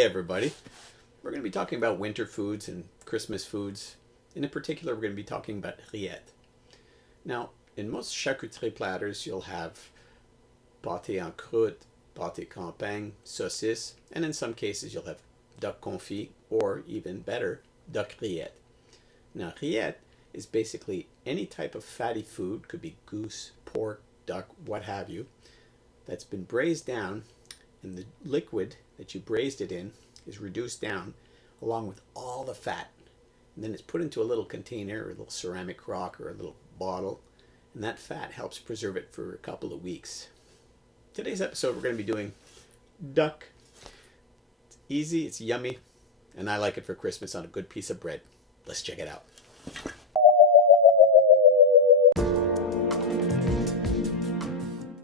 Hey everybody, we're going to be talking about winter foods and Christmas foods, and in particular we're going to be talking about rillettes. Now, in most charcuterie platters you'll have pâté en croûte, pâté campagne, saucisse, and in some cases you'll have duck confit, or even better, duck rillette. Now rillette is basically any type of fatty food, could be goose, pork, duck, what have you, that's been braised down, and the liquid that you braised it in is reduced down along with all the fat. And then it's put into a little container or a little ceramic rock or a little bottle, and that fat helps preserve it for a couple of weeks. Today's episode we're going to be doing duck. It's easy, it's yummy, and I like it for Christmas on a good piece of bread. Let's check it out.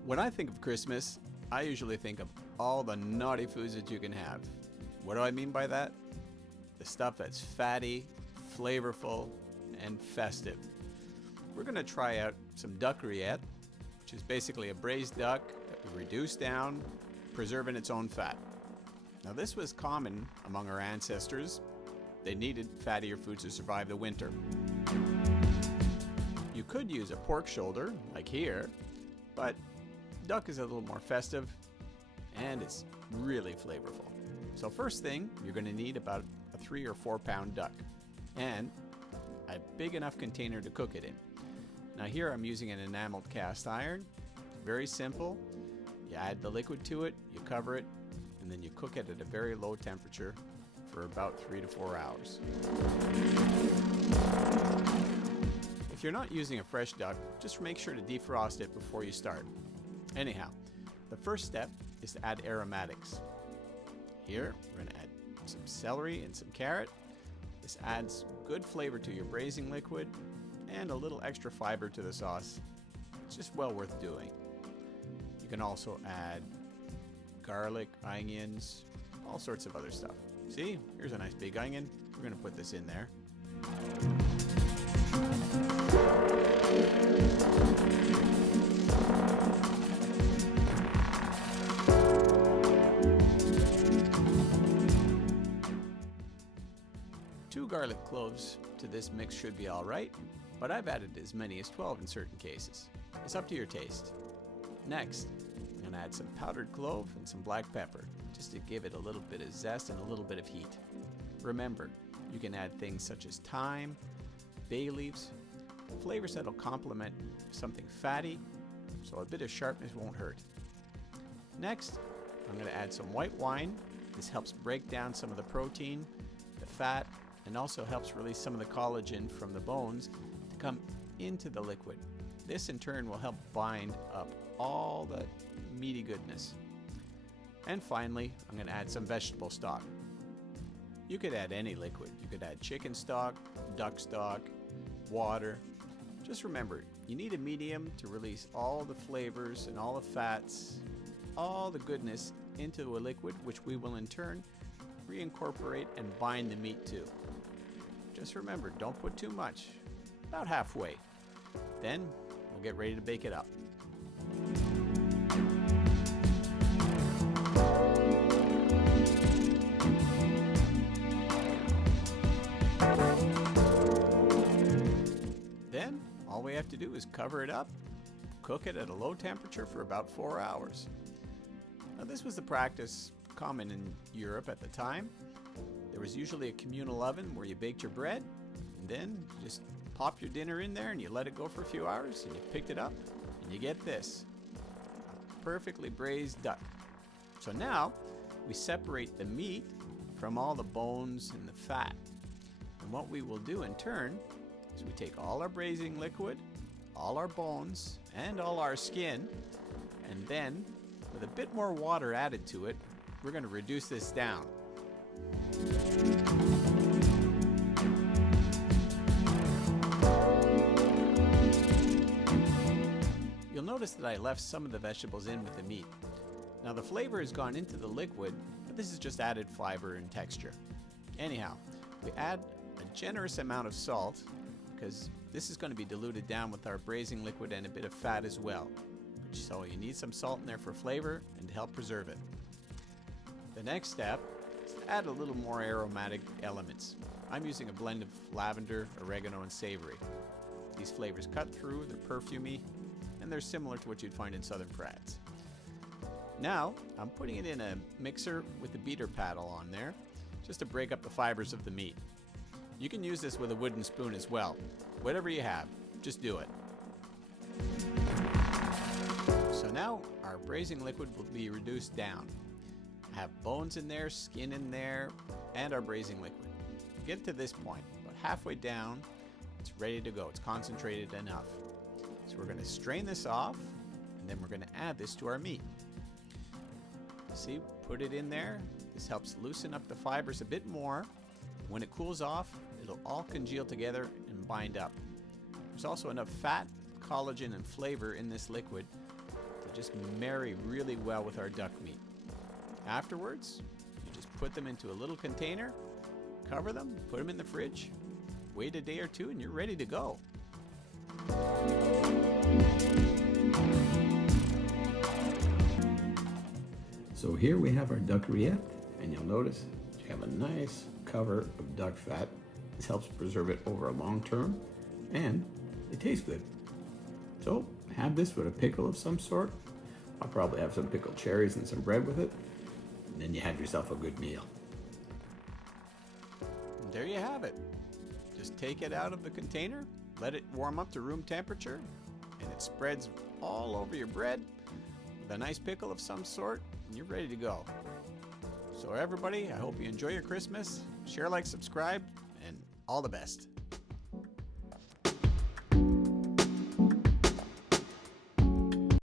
When I think of Christmas, I usually think of all the naughty foods that you can have. What do I mean by that? The stuff that's fatty, flavorful, and festive. We're going to try out some duck rillette, which is basically a braised duck that we reduce down, preserving its own fat. Now this was common among our ancestors. They needed fattier foods to survive the winter. You could use a pork shoulder, like here, but duck is a little more festive, and it's really flavorful. So first thing, you're going to need about a 3 or 4 pound duck and a big enough container to cook it in. Now here I'm using an enameled cast iron. Very simple. You add the liquid to it, you cover it, and then you cook it at a very low temperature for about 3 to 4 hours. If you're not using a fresh duck, just make sure to defrost it before you start. Anyhow, the first step is to add aromatics. Here, we're going to add some celery and some carrot. This adds good flavor to your braising liquid and a little extra fiber to the sauce. It's just well worth doing. You can also add garlic, onions, all sorts of other stuff. See, here's a nice big onion. We're going to put this in there. Garlic cloves to this mix should be alright, but I've added as many as 12 in certain cases. It's up to your taste. Next, I'm going to add some powdered clove and some black pepper, just to give it a little bit of zest and a little bit of heat. Remember, you can add things such as thyme, bay leaves, flavors that'll complement something fatty, so a bit of sharpness won't hurt. Next, I'm going to add some white wine. This helps break down some of the protein, the fat, and also helps release some of the collagen from the bones to come into the liquid. This in turn will help bind up all the meaty goodness. And finally, I'm going to add some vegetable stock. You could add any liquid. You could add chicken stock, duck stock, water. Just remember, you need a medium to release all the flavors and all the fats, all the goodness into a liquid, which we will in turn reincorporate and bind the meat to. Just remember, don't put too much, about halfway. Then we'll get ready to bake it up. Then all we have to do is cover it up, cook it at a low temperature for about 4 hours. Now this was the practice common in Europe at the time. There was usually a communal oven where you baked your bread, and then you just pop your dinner in there and you let it go for a few hours, and you picked it up and you get this, a perfectly braised duck. So now we separate the meat from all the bones and the fat, and what we will do in turn is we take all our braising liquid, all our bones, and all our skin, and then with a bit more water added to it, we're going to reduce this down. You'll notice that I left some of the vegetables in with the meat. Now the flavor has gone into the liquid, but this is just added fiber and texture. Anyhow, we add a generous amount of salt because this is going to be diluted down with our braising liquid and a bit of fat as well. So you need some salt in there for flavor and to help preserve it. The next step is to add a little more aromatic elements. I'm using a blend of lavender, oregano, and savory. These flavors cut through, they're perfumey, and they're similar to what you'd find in southern France. Now, I'm putting it in a mixer with the beater paddle on there, just to break up the fibers of the meat. You can use this with a wooden spoon as well. Whatever you have, just do it. So now, our braising liquid will be reduced down. I have bones in there, skin in there, and our braising liquid. Get to this point, about halfway down, it's ready to go. It's concentrated enough. So we're going to strain this off, and then we're going to add this to our meat. See, put it in there. This helps loosen up the fibers a bit more. When it cools off, it'll all congeal together and bind up. There's also enough fat, collagen, and flavor in this liquid to just marry really well with our duck meat. Afterwards, you just put them into a little container, cover them, put them in the fridge, wait a day or two, and you're ready to go. So here we have our duck rillette, and you'll notice you have a nice cover of duck fat. This helps preserve it over a long term, and it tastes good. So have this with a pickle of some sort. I'll probably have some pickled cherries and some bread with it, and then you have yourself a good meal. And there you have it. Just take it out of the container, let it warm up to room temperature, and it spreads all over your bread with a nice pickle of some sort, and you're ready to go. So everybody, I hope you enjoy your Christmas. Share, like, subscribe, and all the best.